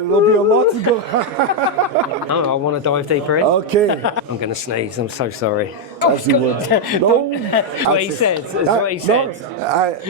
there'll be a lot to go. I want to dive deeper in. Okay. I'm going to sneeze. I'm so sorry. As you would. No. That's what he said. That's what he said.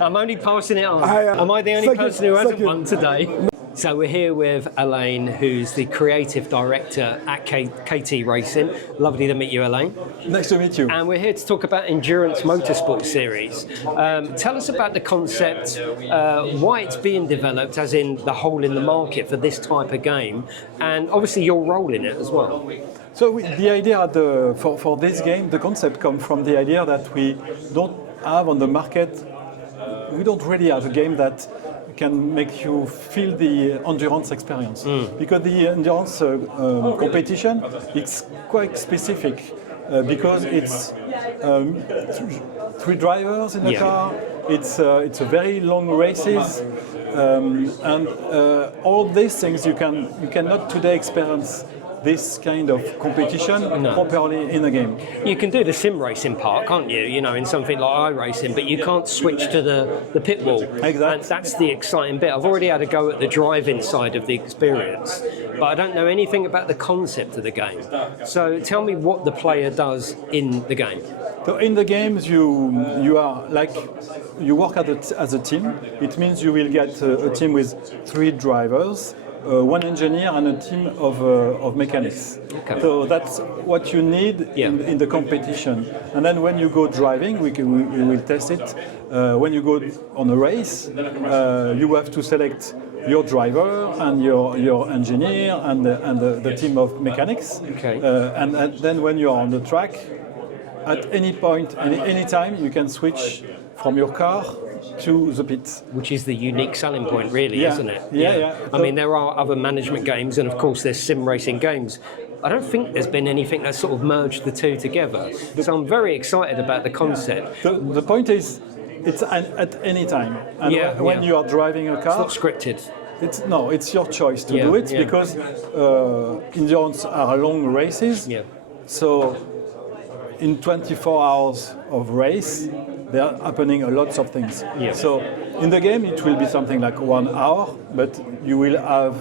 I'm only passing it on. Am I the only person who hasn't won today? So we're here with Elaine, who's the creative director at KT Racing. Lovely to meet you, Elaine. Nice to meet you. And we're here to talk about Endurance Motorsport Series. Tell us about the concept, why it's being developed, as in the hole in the market for this type of game, and obviously your role in it as well. So the idea for this game, the concept comes from the idea that we don't have on the market, we don't really have a game that can make you feel the endurance experience. Because the endurance competition, it's quite specific because it's 3 drivers in the car, it's a very long races, and all these things you cannot today experience this kind of competition properly in a game. You can do the sim racing part, can't you? You know, in something like iRacing, but you can't switch to the pit wall. Exactly. And that's the exciting bit. I've already had a go at the driving side of the experience, but I don't know anything about the concept of the game. So tell me what the player does in the game. So in the games, you are like you work as a team. It means you will get a team with 3 drivers. 1 engineer and a team of mechanics. Okay. So that's what you need in the competition. And then when you go driving, we will test it. When you go on a race, you have to select your driver and your engineer and the team of mechanics. Okay. And then when you're on the track, at any point, any time, you can switch from your car to the pit. Which is the unique selling point, really, isn't it? Yeah. I mean, there are other management games, and of course there's sim racing games. I don't think there's been anything that sort of merged the two together. So I'm very excited about the concept. The point is, it's at any time. And when you are driving a car... It's not scripted. It's your choice to do it, because endurance are long races. Yeah. So in 24 hours of race, there are happening a lot of things. Yeah. So in the game, it will be something like 1 hour, but you will have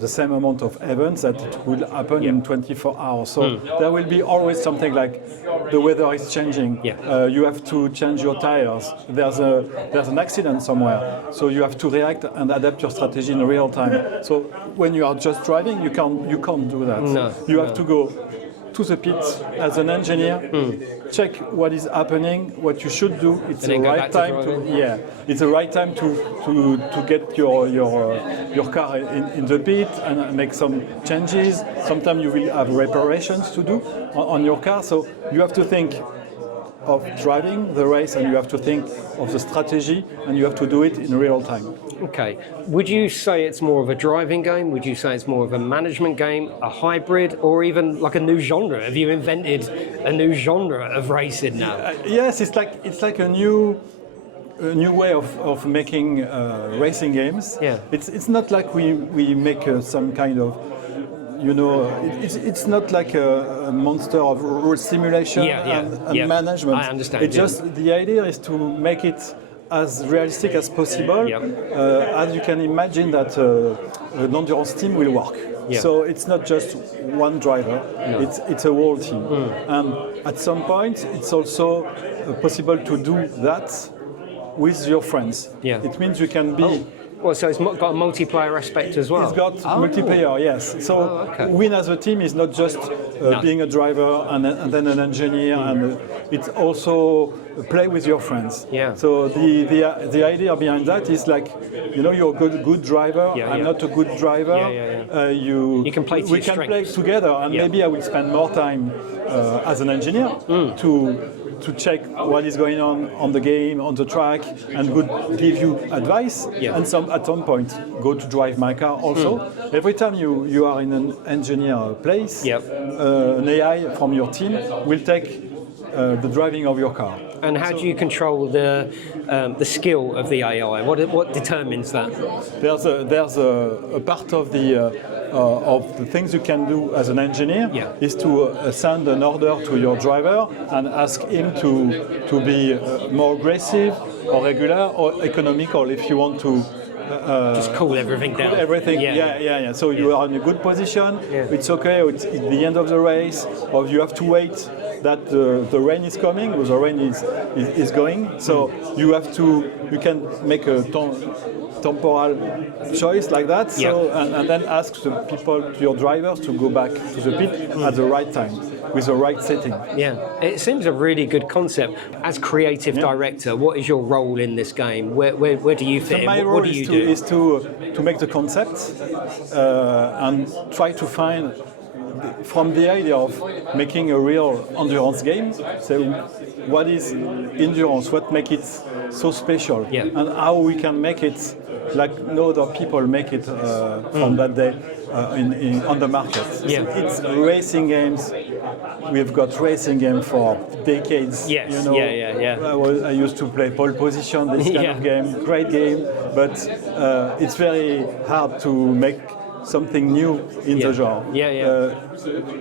the same amount of events that it will happen in 24 hours. So there will be always something like the weather is changing. You have to change your tires. There's an accident somewhere. So you have to react and adapt your strategy in real time. So when you are just driving, you can't do that. No, you have to go to the pit as an engineer, check what is happening, what you should do. It's the right time it's the right time to get your car in the pit and make some changes. Sometimes you will have reparations to do on your car, so you have to think of driving the race and you have to think of the strategy and you have to do it in real time. Okay. Would you say it's more of a driving game? Would you say it's more of a management game, a hybrid, or even like a new genre? Have you invented a new genre of racing now? Yes, it's like a new way of making racing games. Yeah. It's not like we make some kind of, it's not like a monster of road simulation and management. I understand. It's just the idea is to make it as realistic as possible, as you can imagine that an endurance team will work. So it's not just one driver, it's a whole team. And at some point, it's also possible to do that with your friends. It means you can be... Well, so it's got a multiplayer aspect as well? It's got multiplayer, yes. So win as a team is not just being a driver and then an engineer, and it's also play with your friends. So the idea behind that is like, you're a good driver, I'm not a good driver. You can play to we can play together, and maybe I will spend more time as an engineer to check what is going on the game, on the track, and give you advice. And at some point, go to drive my car also. Every time you are in an engineer place, an AI from your team will take the driving of your car. And how do you control the skill of the AI? What determines that? There's a part of the things you can do as an engineer is to send an order to your driver and ask him to be more aggressive or regular or economical if you want to just cool everything down. Everything, yeah. So you are in a good position. Yeah. It's okay. It's the end of the race, or you have to wait that the rain is coming, or the rain is going. So you can make a temporal choice like that. So and then ask the people, your drivers, to go back to the pit at the right time with the right setting. Yeah, it seems a really good concept. As creative director, what is your role in this game? Where do you fit in? My role is to make the concept and try to find, from the idea of making a real endurance game, so what is endurance, what makes it so special, and how we can make it like no other people make it from that day on the market. Yeah. It's racing games. We've got racing games for decades. Yes. You know, I used to play pole position, this kind of game, great game, but it's very hard to make something new in the genre.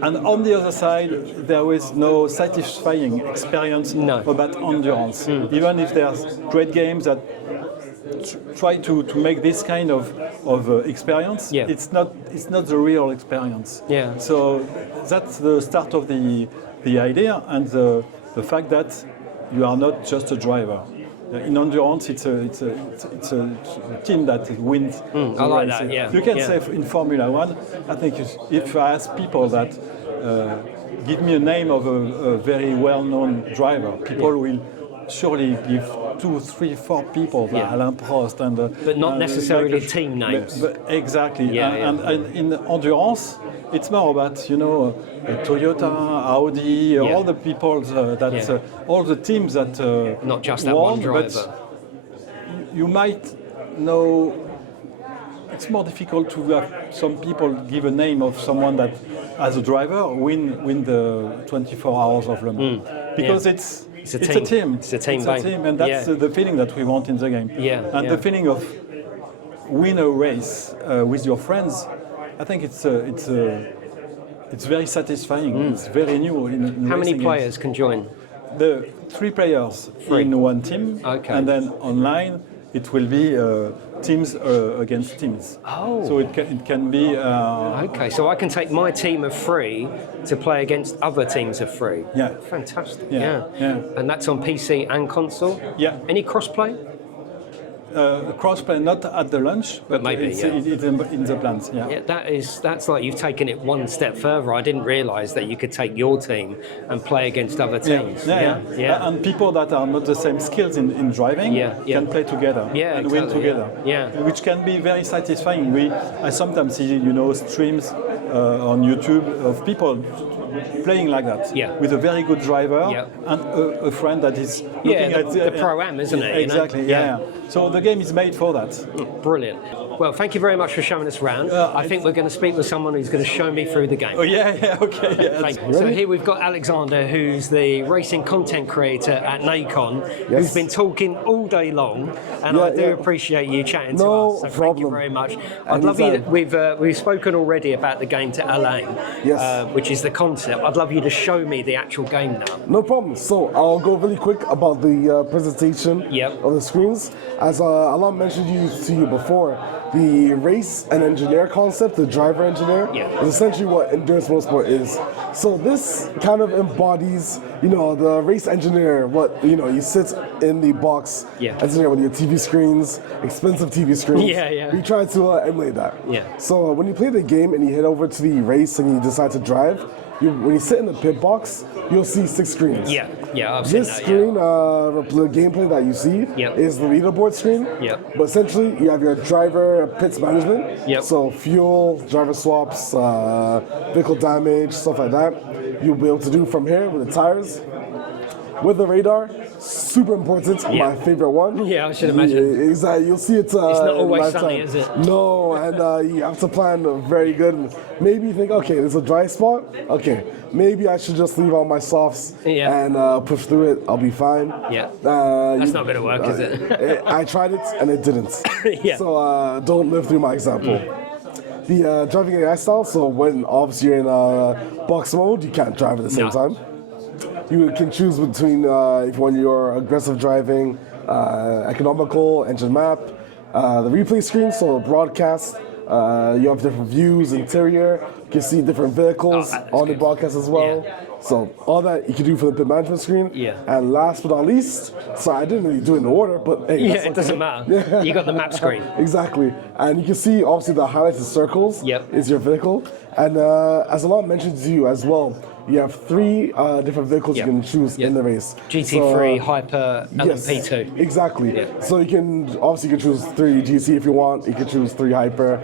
And on the other side, there is no satisfying experience about endurance. Even if there's great games that try to make this kind of experience, it's not the real experience. So that's the start of the idea, and the fact that you are not just a driver. In endurance, it's a team that wins. I like that. Yeah. You can say in Formula One. I think if I ask people that give me a name of a very well-known driver, people will surely give 2, 3, 4 people, Alain Prost, and but not necessarily team names. But exactly. And in endurance, it's more about Toyota, Audi, all the people all the teams that not just that one driver. But you might know. It's more difficult to have some people give a name of someone that, as a driver, win the 24 hours of Le Mans, because it's a team. It's a team, and that's the feeling that we want in the game. The feeling of win a race with your friends. I think it's very satisfying. It's very new in How many racing players games. can join? The 3 players in one team, and then online it will be teams against teams. Oh. So it can be. Okay, so I can take my team of 3 to play against other teams of 3. Yeah. Fantastic. Yeah. And that's on PC and console. Yeah. Any crossplay? Crossplay not at the launch, but maybe it's in the plans. Yeah. That's like you've taken it one step further. I didn't realise that you could take your team and play against other teams. And people that are not the same skills in driving can play together and win together. Which can be very satisfying. I sometimes see streams on YouTube of people playing like that with a very good driver and a friend that is looking at the pro-am, isn't it? Exactly. So the game is made for that. Brilliant. Well, thank you very much for showing us around. I think we're going to speak with someone who's going to show me through the game. Oh, okay. So here we've got Alexander, who's the racing content creator at Nacon, who's been talking all day long, and I do appreciate you chatting to us. So thank you very much. I'd love you. We've spoken already about the game to Alain, which is the concept. I'd love you to show me the actual game now. No problem. So I'll go really quick about the presentation of the screens. As Alain mentioned to you before, the race and engineer concept, the driver engineer, is essentially what Endurance Motorsport is. So this kind of embodies, the race engineer, you sit in the box engineer with your TV screens, expensive TV screens. We try to emulate that. So when you play the game and you head over to the race and you decide to drive, when you sit in the pit box, you'll see 6 screens. I've seen this screen, the gameplay that you see, is the leaderboard screen. But essentially, you have your driver pits management. So fuel, driver swaps, vehicle damage, stuff like that. You'll be able to do from here with the tires. With the radar, super important, my favorite one. I should imagine. Exactly, you'll see it. It's not always sunny, is it? No, and you have to plan very good. Maybe you think, okay, there's a dry spot. Okay, maybe I should just leave all my softs and push through it. I'll be fine. That's not going to work, is it? I tried it and it didn't. So don't live through my example. The driving AI style, so when obviously you're in box mode, you can't drive at the same time. You can choose between if when you're aggressive driving, economical, engine map, the replay screen, so broadcast. You have different views, interior. You can see different vehicles on the broadcast as well. Yeah. So all that you can do for the pit management screen. Yeah. And last but not least, so I didn't really do it in order, but hey, it doesn't matter. You got the map screen. Exactly. And you can see obviously the highlighted circles is your vehicle. And as Alon mentioned to you as well, you have 3 different vehicles you can choose in the race. GT3, Hyper, LMP2. Exactly. So you can choose 3 GT if you want. You can choose 3 Hyper,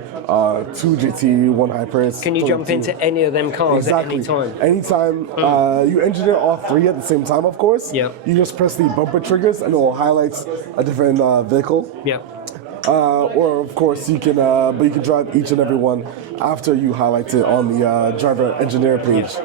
2 GT, 1 Hyper. Can you jump into any of them cars at any time? Anytime. You engineer all 3 at the same time, of course. Yeah. You just press the bumper triggers and it will highlight a different vehicle. Yeah. Or of course you can, but you can drive each and every one after you highlight it on the driver engineer page.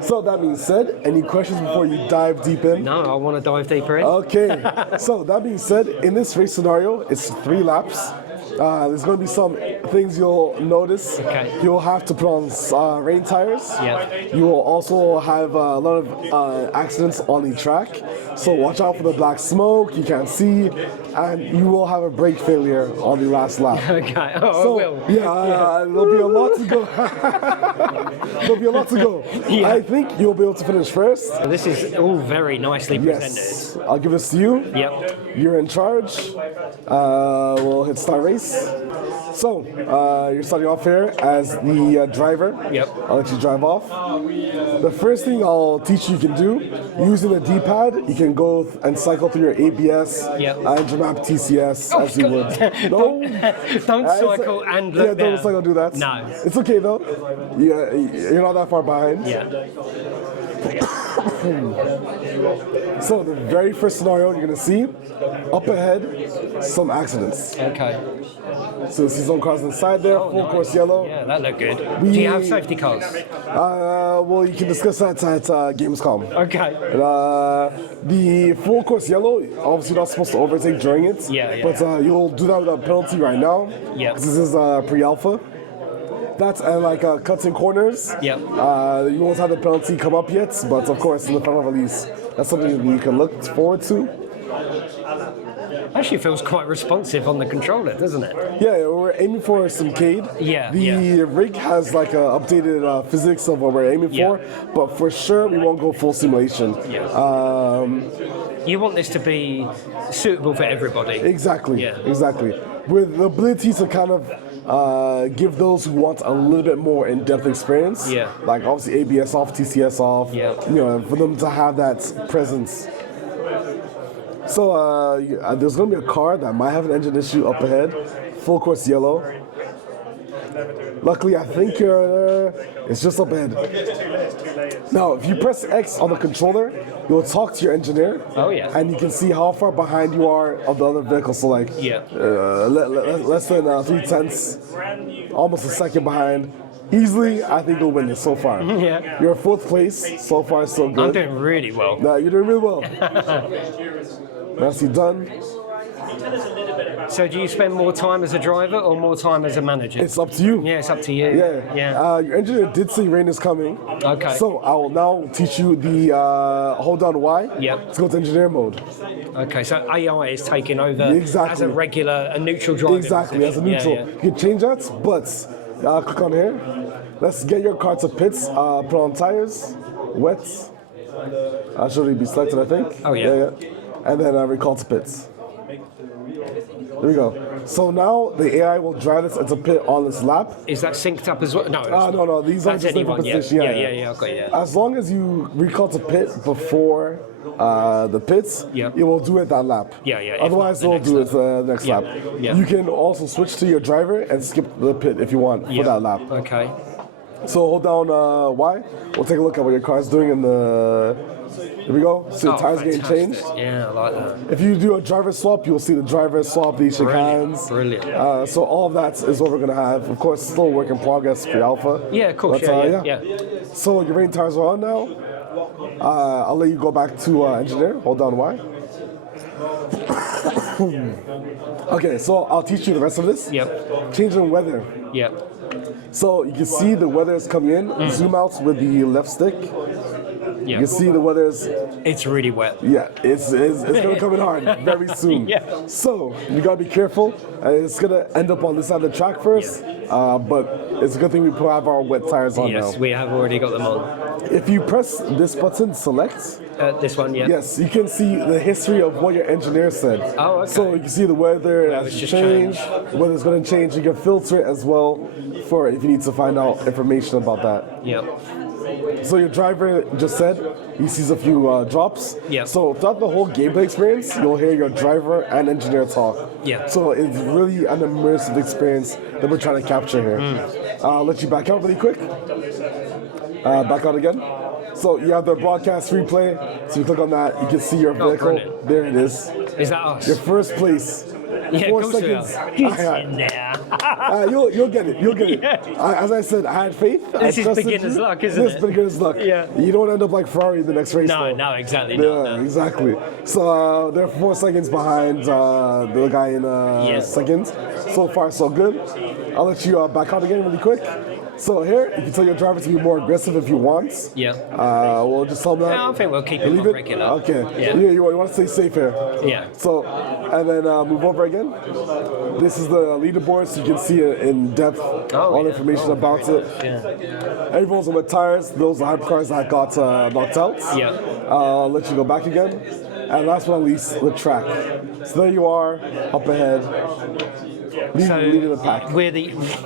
So that being said, any questions before you dive deep in? No, I want to dive deeper in. Okay, so that being said, in this race scenario, it's 3 laps. There's going to be some things you'll notice. Okay. You'll have to put on rain tires. Yeah. You will also have a lot of accidents on the track. So watch out for the black smoke, you can't see, and you will have a brake failure on the last lap. Okay, I will. Yeah, there'll be a lot to go. There'll be a lot to go. Yeah. I think you'll be able to finish first. This is all very nicely presented. Yes, I'll give this to you. Yep. You're in charge. We'll hit start race. So, you're starting off here as the driver. Yep. I'll let you drive off. The first thing I'll teach you can do, using the D-pad, you can go and cycle through your ABS and your map TCS as you would. Don't cycle and look don't cycle, do that. No. It's okay though. You're not that far behind. Yeah. So the very first scenario you're gonna see, up ahead, some accidents. Okay. So you see some cars inside there, full course yellow. Yeah, that looked good. Do you have safety cars? Well, you can discuss that at Gamescom. Okay. The full course yellow, obviously you're not supposed to overtake during it. But you'll do that without penalty right now. Yeah. This is pre-alpha. That's cuts and corners. Yep. You won't have the penalty come up yet, but of course in the final release, that's something you can look forward to. Actually feels quite responsive on the controller, doesn't it? Yeah, we're aiming for some CADE. The rig has updated physics of what we're aiming for, but for sure we won't go full simulation. You want this to be suitable for everybody. Exactly. Exactly. With the ability to kind of give those who want a little bit more in-depth experience, like obviously ABS off, TCS off, for them to have that presence. So there's going to be a car that might have an engine issue up ahead, full course yellow. Luckily, I think it's just up ahead. Now, if you press X on the controller, you'll talk to your engineer. Oh yeah. And you can see how far behind you are of the other vehicle. So less than 3/10, almost a second behind. Easily, I think you'll win this so far. You're 4th place. So far, so good. I'm doing really well. No, you're doing really well. Nicely done. So do you spend more time as a driver or more time as a manager? It's up to you. Yeah, it's up to you. Your engineer did say rain is coming. Okay. So I will now teach you the hold down Y. Let's go to engineer mode. Okay, so AI is taking over as a neutral driver. Exactly, as a neutral. You can change that, but click on here. Let's get your car to pits. Put on tires, wet. Should it be selected, I think? Oh yeah. And then recall to pits. There we go. So now the AI will drive us into pit on this lap. Is that synced up as well? No. No. These are just different positions. Okay, As long as you recall to pit before the pits, it will do it that lap. Otherwise, it will do it the next lap. You can also switch to your driver and skip the pit if you want for that lap. Okay. So hold down Y. We'll take a look at what your car is doing in the. Here we go. See the tires getting changed. Yeah, I like that. If you do a driver swap, you'll see the driver swap, these shake hands. Brilliant. So all of that is what we're gonna have. Of course, still work in progress pre-alpha. Yeah, of course. Yeah. So your rain tires are on now. I'll let you go back to engineer. Hold down Y. Okay, so I'll teach you the rest of this. Changing weather. So you can see the weather is coming in. Zoom out with the left stick. You can see the weather's... It's really wet. Yeah, it's going to come in hard very soon. Yeah. So, you got to be careful. It's going to end up on this side of the track first, but it's a good thing we have our wet tires on now. Yes, we have already got them on. If you press this button, select... this one, yeah. Yes, you can see the history of what your engineer said. Oh, okay. So you can see the weather has changed, whether it's going to change. You can filter it as well for if you need to find out information about that. Yeah. So your driver just said he sees a few drops. Yeah. So throughout the whole gameplay experience, you'll hear your driver and engineer talk. Yeah. So it's really an immersive experience that we're trying to capture here. I'll let you back out really quick. Back out again. So you have the broadcast replay. So you click on that, you can see your vehicle. There it is. Is that us? Your first place. Yeah, 4 seconds. Get in there. You'll get it. You'll get it. As I said, I had faith. This is beginner's luck, isn't it? This is beginner's luck. Yeah. You don't end up like Ferrari in the next race. No, exactly. Yeah, exactly. So they're 4 seconds behind the guy in second. So far, so good. I'll let you back out again really quick. So here, you can tell your driver to be more aggressive if you want. Yeah. We'll just tell them that. No, I think we'll keep it on regular. Okay. Yeah. You want to stay safe here. Yeah. So, and then move over again. This is the leaderboard, so you can see it in depth, all the information about it. Yeah. Everyone's on wet tires. Those are hypercars that got knocked out. Yeah. I'll let you go back again. And last but not least, the track. So there you are, up ahead. Leading the pack.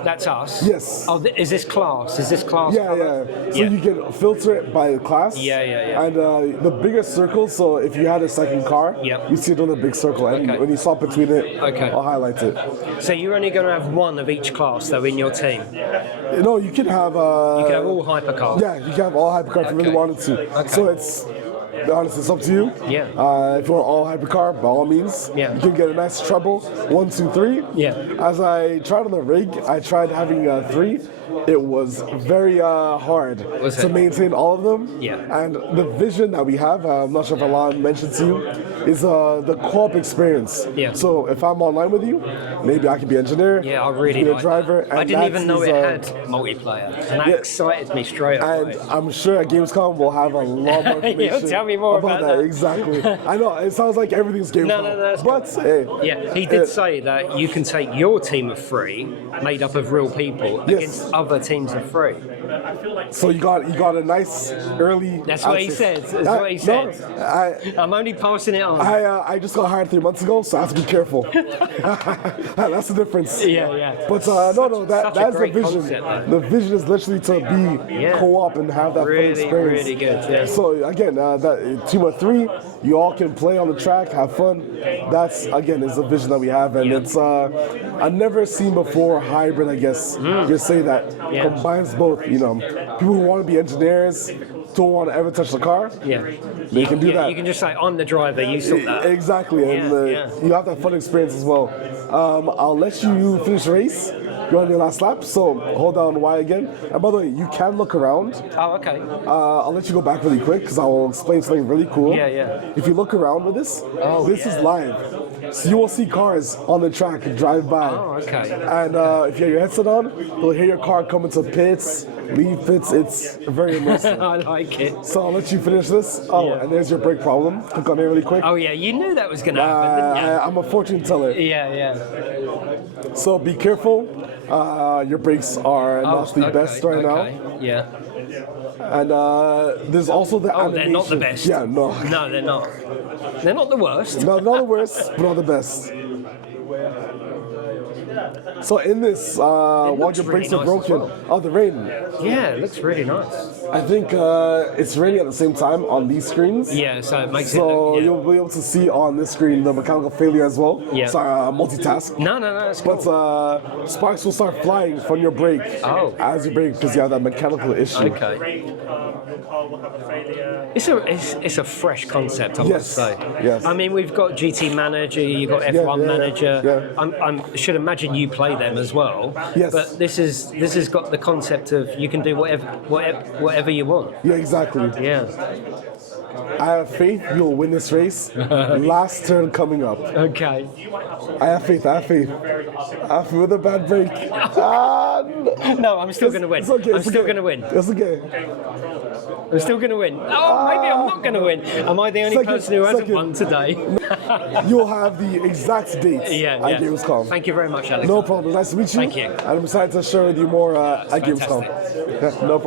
That's us? Yes. Oh, is this class? Is this class? Yeah. So you can filter it by class. Yeah. And the bigger circle, so if you had a second car, you see it on the big circle. And when you swap between it, I'll highlight it. So you're only going to have one of each class, though, in your team? No, you can have... you can have all hypercars? Yeah, you can have all hypercars if you really wanted to. Okay. So it's... Honestly, it's up to you. Yeah. If you want all hypercar, by all means. Yeah. You can get a nice treble, 1, 2, 3. Yeah. As I tried on the rig, I tried having 3. It was very hard to maintain all of them. Yeah. And the vision that we have, I'm not sure if Alon mentioned to you, is the co-op experience. Yeah. So if I'm online with you, maybe I could be engineer. Yeah, I really be a like driver. that. I didn't even know it had multiplayer, and that excited me straight away. And I'm sure at Gamescom we'll have a lot more information. Tell me more about that. Exactly. I know it sounds like everything's Gamescom. No, that's but hey, yeah, he did say that you can take your team of 3, made up of real people, against other teams of 3. So you got a nice early. That's what he said. That's what he said. I'm only passing it on. I just got hired 3 months ago, so I have to be careful. That's the difference. Yeah. But that's the vision. Concept, the vision is literally to be co-op and have that fun experience. Really good. Yeah. So again, that team of 3, you all can play on the track, have fun. That's again is the vision that we have, and it's I've never seen before hybrid. I guess you could say that combines both. You know, people who want to be engineers don't want to ever touch the car. Yeah, they can do that. You can just say, "I'm the driver. You sort that." Exactly, and you have that fun experience as well. I'll let you finish the race. You're on your last lap, so hold down Y again. And by the way, you can look around. Oh, okay. I'll let you go back really quick because I will explain something really cool. Yeah. If you look around with this, this is live. So you will see cars on the track drive by. Oh, okay. And if you have your headset on, you'll hear your car come into pits, leave pits. It's very immersive. I like it. So I'll let you finish this. Oh, and there's your brake problem. Click on it really quick. Oh, yeah, you knew that was going to happen, didn't you? I'm a fortune teller. Yeah. So be careful. Your brakes are not the best right now. Yeah. And there's also the animation. They're not the best. Yeah, no. No, they're not. They're not the worst. No, not the worst, but not the best. So in this, while your brakes are broken, the rain. Yeah, it looks really nice. I think it's raining at the same time on these screens. Yeah, so it makes it So look, you'll be able to see on this screen the mechanical failure as well. Yeah. Sorry, multitask. No, that's cool. But sparks will start flying from your brake as you brake because you have that mechanical issue. Okay. It's a fresh concept, I must say. Yes. I mean, we've got GT Manager, you've got F1 Manager. Yeah. I should imagine you play them as well. Yes. But this has got the concept of you can do whatever you want. Yeah, exactly. Yeah. I have faith you'll win this race. Last turn coming up. Okay. I have faith. I have faith. I have faith with a bad break. No, I'm still going to win. It's okay. I'm still going to win. It's okay. I'm still going to win. Oh, maybe I'm not going to win. Am I the only person who hasn't won today? You'll have the exact dates at Gamescom. Thank you very much, Alex. No problem. Nice to meet you. Thank you. And I'm excited to share with you more at Gamescom. No problem.